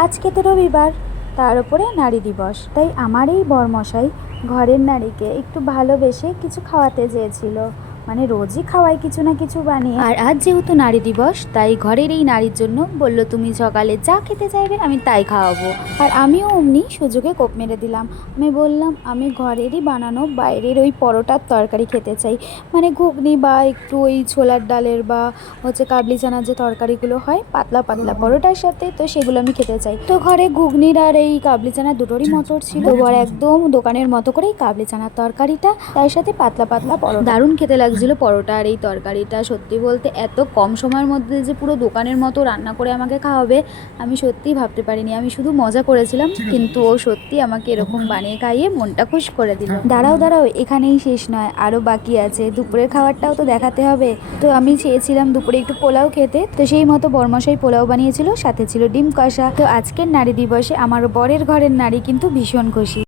আজকে তো রবিবার, তার উপরে নারী দিবস, তাই আমার এই বরমশাই ঘরের নারীকে একটু ভালোবেসে কিছু খাওয়াতে চেয়েছিল। মানে রোজই খাওয়াই কিছু না কিছু বানিয়ে, আর আজ যেহেতু নারী দিবস তাই ঘরের এই নারীর জন্য বলল তুমি সকালে যা খেতে চাইবে আমি তাই খাওয়াবো। আর আমিও অমনি সুযোগে কোপ মেরে দিলাম। আমি বললাম আমি ঘরেরই বানানো বাইরের ওই পরোটার তরকারি খেতে চাই, মানে ঘুগনি বা একটু ওই ছোলার ডালের বা হচ্ছে কাবলি চানার যে তরকারিগুলো হয় পাতলা পাতলা পরোটার সাথে, তো সেগুলো আমি খেতে চাই। তো ঘরে ঘুগনির আর এই কাবলি চানা দুটোরই মটর ছিল, তো আর একদম দোকানের মতো করে এই কাবলি চানার তরকারিটা তার সাথে পাতলা পাতলা পরোটা, দারুণ খেতে লাগছিল পরোটা আর এই তরকারিটা। সত্যি বলতে এত কম সময়ের মধ্যে যে পুরো দোকানের মতো রান্না করে আমাকে খাওয়াবে আমি সত্যিই ভাবতে পারিনি। আমি শুধু মজা করেছিলাম, কিন্তু ও সত্যি আমাকে এরকম বানিয়ে খাইয়ে মনটা খুশ করে দিল। দাঁড়াও দাঁড়াও, এখানেই শেষ নয়, আরও বাকি আছে। দুপুরের খাবারটাও তো দেখাতে হবে। তো আমি চেয়েছিলাম দুপুরে একটু পোলাও খেতে, তো সেই মতো বরমশাই পোলাও বানিয়েছিল, সাথে ছিল ডিম কষা। তো আজকের নারী দিবসে আমার বরের ঘরের নারী কিন্তু ভীষণ খুশি।